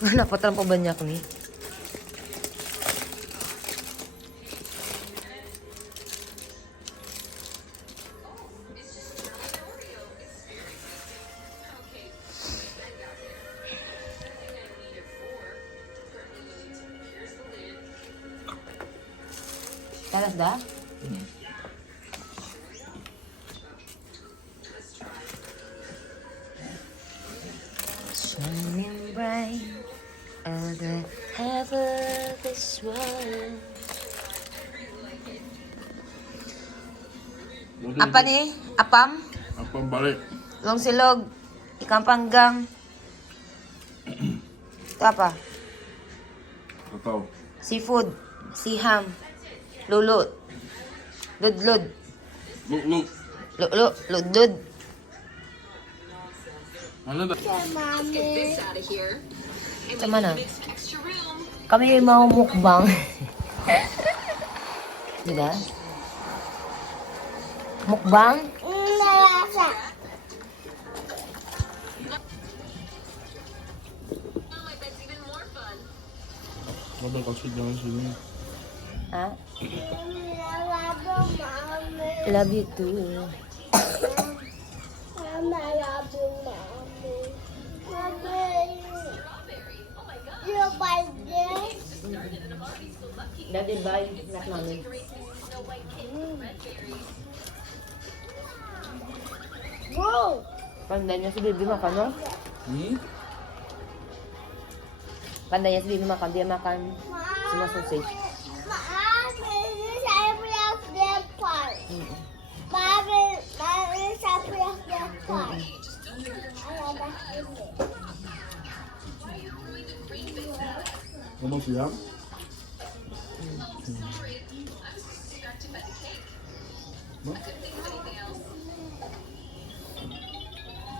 Napatran pa banyak ni. Talas dah? Shining bright on the heaven of this world. Apa ni? Apam? Apam balik. Long silog. Ikan panggang. Itu apa? Tak tahu. Seafood. Siham. Lulut. Ludlud. Look. Luluk. Ludlud. Mana dah? Macam mana? Kami mau mukbang. Tidak? Mukbang? Mana kasih jangan sini. Ah? Love you too. Daddy buy, not mommy. Bro! Pandai niya si Bibi makan, no? Pandai niya si Bibi makan, dia makan semua sausage. Maaf, ini saya punya depar. Mami, saya punya depar. Kamu siap?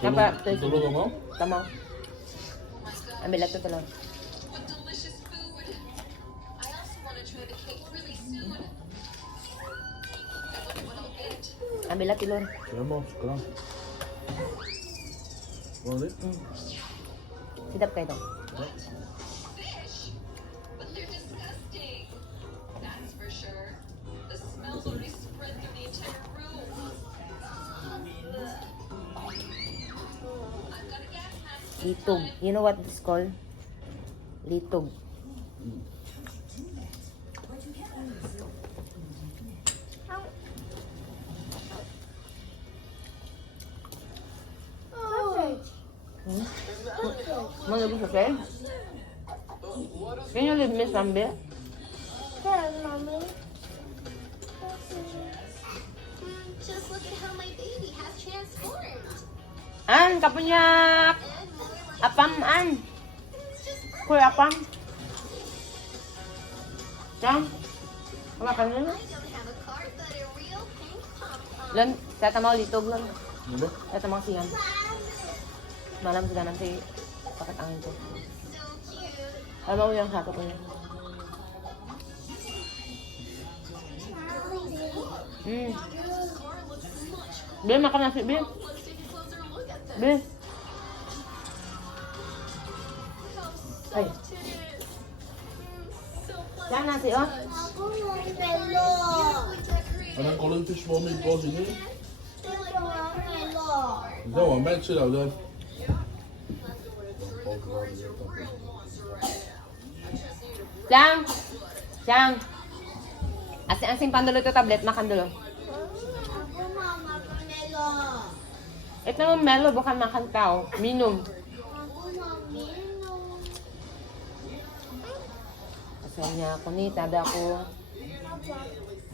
Apa? Tulog kamu? Tama. Ambil ato tulog. Ambil ato tulog. Ya mau sekarang. Boleh? Sidap kayo dong. Litog. You know what it's called? Litog. Mau lebih selesai? Can you leave me some beer? Sure, Mommy. Just look at how my baby has transformed. An, kapunya apam an. Kue apam. Yang, makan dulu. I don't have a car, but a real pink pom-pom. Lan, saya tak mau litog lan. Apa? Saya tak mau siang. Malam sudah nanti pakai angin tuh. So cute. Kalau mau yang satu punya. Bil makan nasi Bil. Bil. Ayo. Jangan nasi oh. Aku mau melo. Ada Colin Fish for me ball sini. Aku mau melo. 你在往外吃了的。Jang. Jang. Asing-asing pan dulu itu tablet makan dulu. Aku mau makan melo. Itu melo bukan makan kau, minum. Aku mau minum. Asalnya aku nih, tada aku.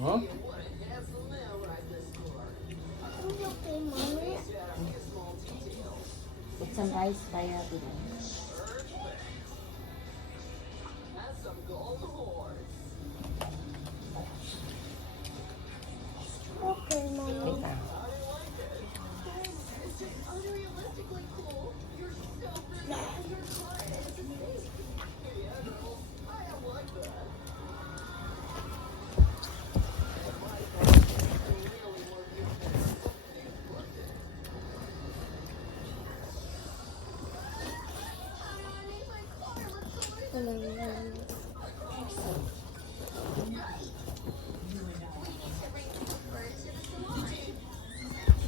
Hah? Aku mau Mommy. Put some rice kaya gitu. Okay, Mommy. Wait lang.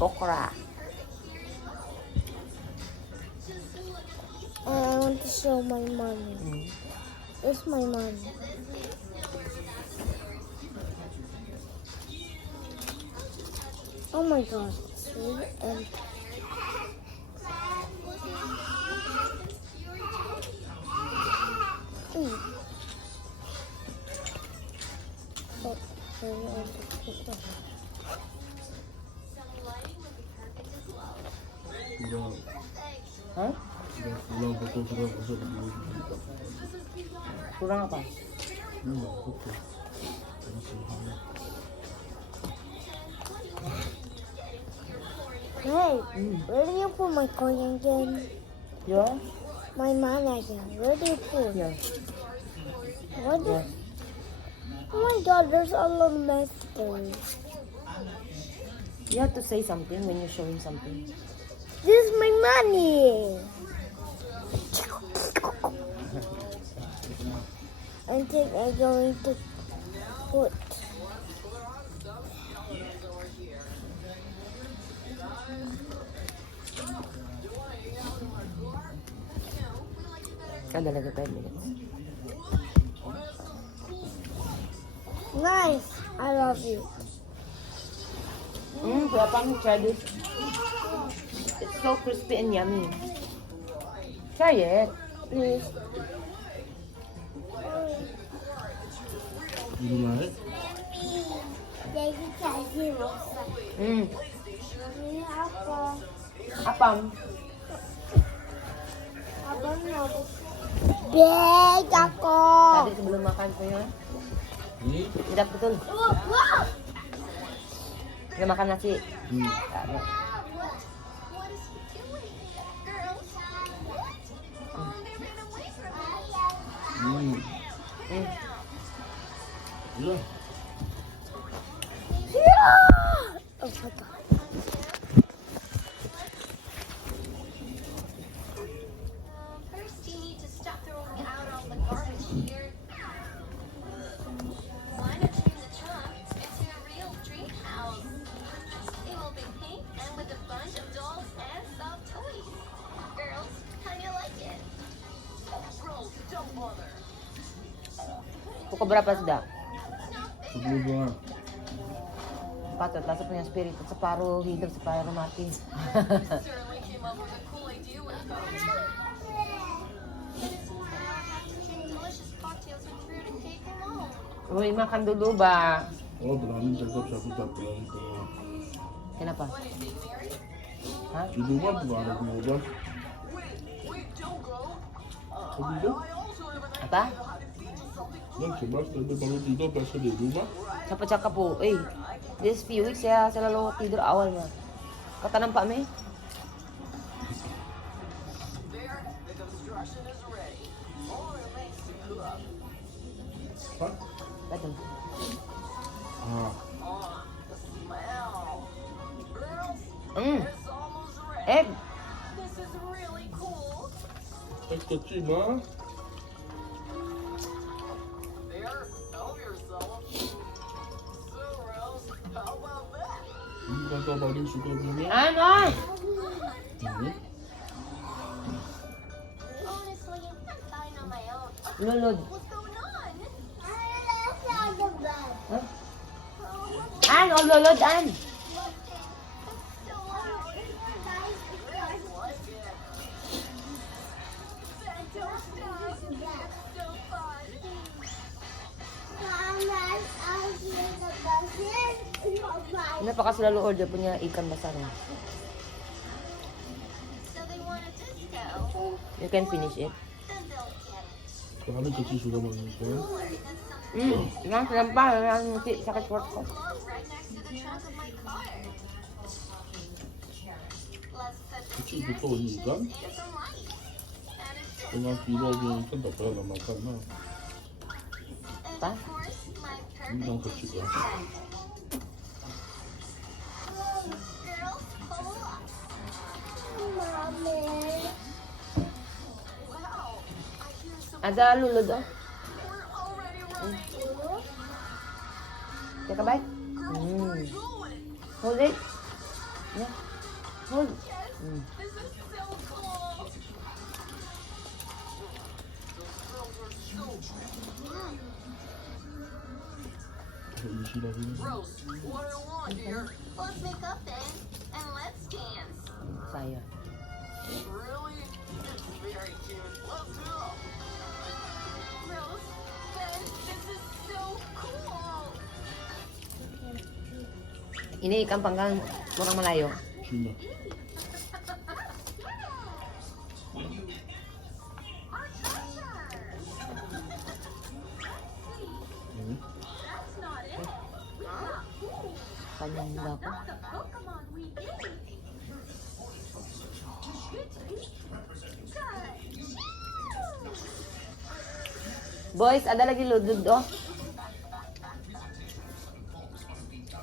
Okra. I want to show my mommy. Mm. It's my mommy. Oh my god. It's really empty. Mm. Oh, very empty. Udah, Hah? udah pulang betul sudah masuk di kita. Kurang apa? Betul. Hey, where do you put my coin again? Yeah? My money again. Where do you put? Yeah. What Yeah. is... Oh my god, there's a lot of mystery. You have to say something when you're showing something. This is my money. I think I'm going to put. Kada lagi 5 minutes. Nice. I love you. Papa, try this. It's so crispy and yummy. Try it, please. Ini naik. Jadi kasih rasa. Ini apa? Apam. Apa mau? Beg ako. Tadi sebelum makan punya. Ini. Tidak betul. Wow. Udah makan nasi. Hmm. Ada. What is he doing? Girls? What? Oh, they ran away from me. Ya. Oh, papa. First, you need to stop throwing out all the garbage here. Why not turn the trunk into a real dream house? It will be pink and with a bunch of dolls and soft toys. Girls, how do you like it? Girls, don't bother. Pukul berapa sudah? 10 bulan. Patut lah punya spirit. Separuh hidup, separuh mati. Certainly came up with a cool idea with those. Delicious cocktails with fruit and cake alone. Uy, makan dulu ba? Oh, berani cakap siapa tak berani tu. Kenapa? Hah? Di rumah tu ada pengobatan. Tapi tu, Apa? yang sebab tadi baru tidur pasal di rumah. Siapa cakap po? Eh, this few weeks saya selalu tidur awal na. Kata nampak me? Hah? Betul. Ah, Egg. This is really cool. kecil mah. Ini kata paling suka punya. Ano? Hmm. Honestly, I'm fine on my own. Lulod. What's going on? Huh? An, o lulod, an. So loud. Don't stop. So fun. Napaka selalu order punya ikan basar na. So they want a disco. You can finish it. Then they'll get it. Kami kecil suka makan ikan. Yang selampah, yang sakit perut ko. Close right next to the trunk of my car. Let's put the Kecil betul ni ikan. get some light. And it's Dengan kilo punya ikan tak payah nak makan lah. and Pa? of course my Ini yang perfect kecil lah. girls pull up. Wow, I hear some Ada lulod oh. We're already running. Take a bite. Girls, where are you going? Hold it. Yeah. Hold. Yes, Mm. this is so cool. Easy lang yun. Rose, what do you want here? Let's make up then, and let's dance. Sayang. Really? It's very cute. Let's go. Rose, Ben, this is so cool. Ini ikan panggang murang malayo. Sino? Our treasure. Hmm? That's not it. We got food. Kanyang dapat. Not the Pokemon we ate. Good to eat. Boys, ada lagi lulod oh.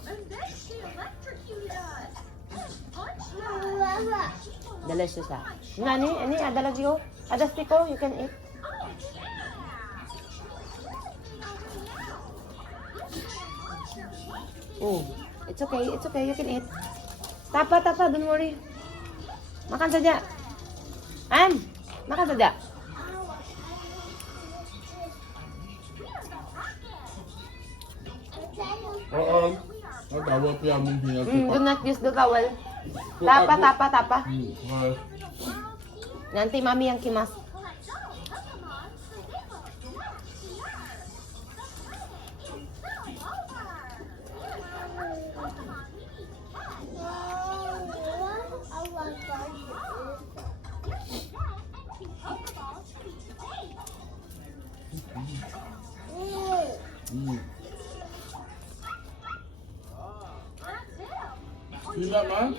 And then she electrocuted us. Punch that. Delicious ah. Nani, ini ada lagi oh. Ada stick oh, you can eat. Oh, it's okay, you can eat. Tapa, don't worry. Makan saja. Makan saja. Oo. Ang tawag pa yung mga Do not use the towel. Tapa. Okay. Nanti mami yang kimas. Hmm. Tidak, Ma?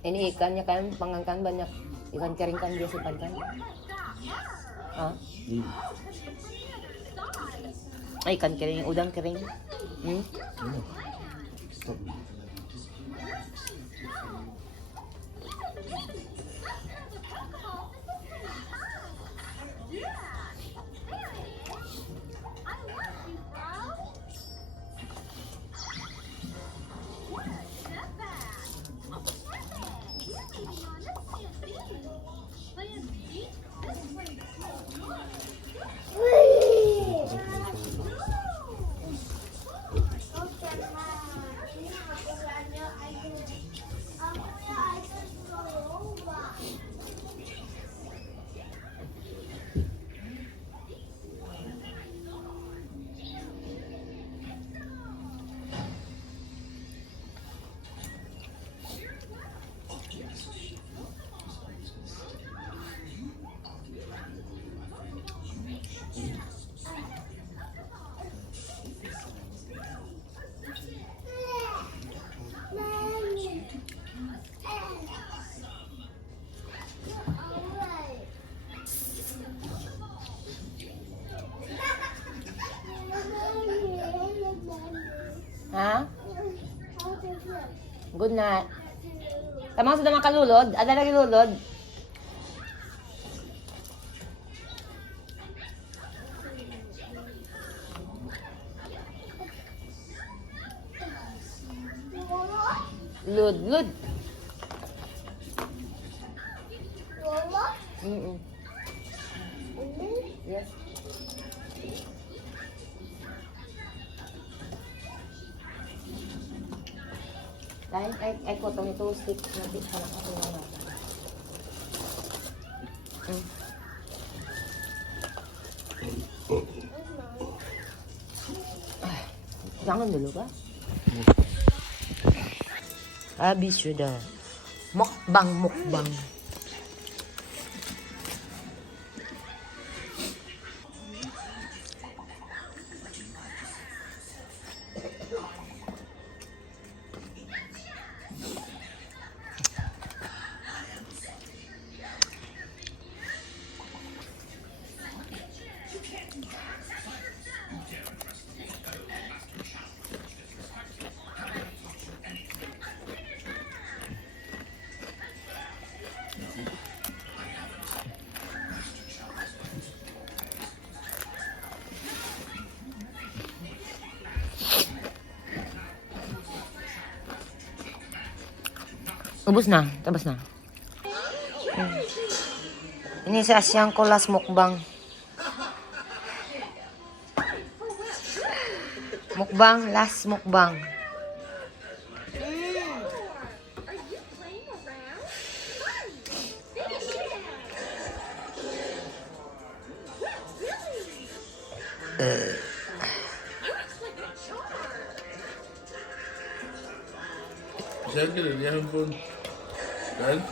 Ini ikannya kan pangangkan banyak. Ikan kering kan dia simpan kan. Ah, Hmm. ikan kering, udang kering. Hmm? Ano? Stop. Ha? Good night. Tamang sudah makan lulod? Ada lagi lulod? Lud. Mm-mm. Yes. Dahil ay potong ito stick natin sa nakatulong natin. Jangan dulu ka. Habis sudah. Mukbang. Ubus na. Tabas na. Ini sa Asyang ko last mukbang. Mukbang, last mukbang. Säker, det är handphone. Right?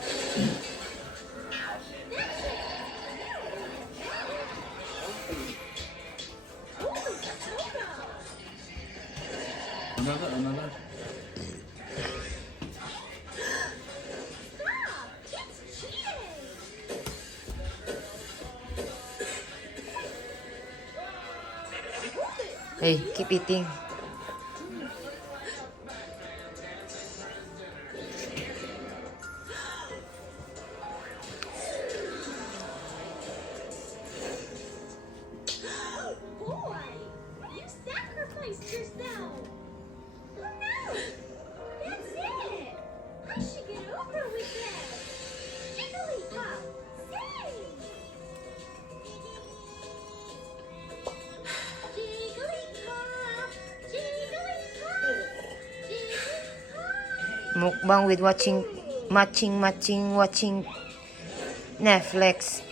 Another. Hey, keep eating. Boy, you sacrificed yourself. Oh no, that's it. I should get over with this. Jigglypuff, stay. Jigglypuff, Jigglypuff, Jigglypuff. Mukbang with watching Netflix.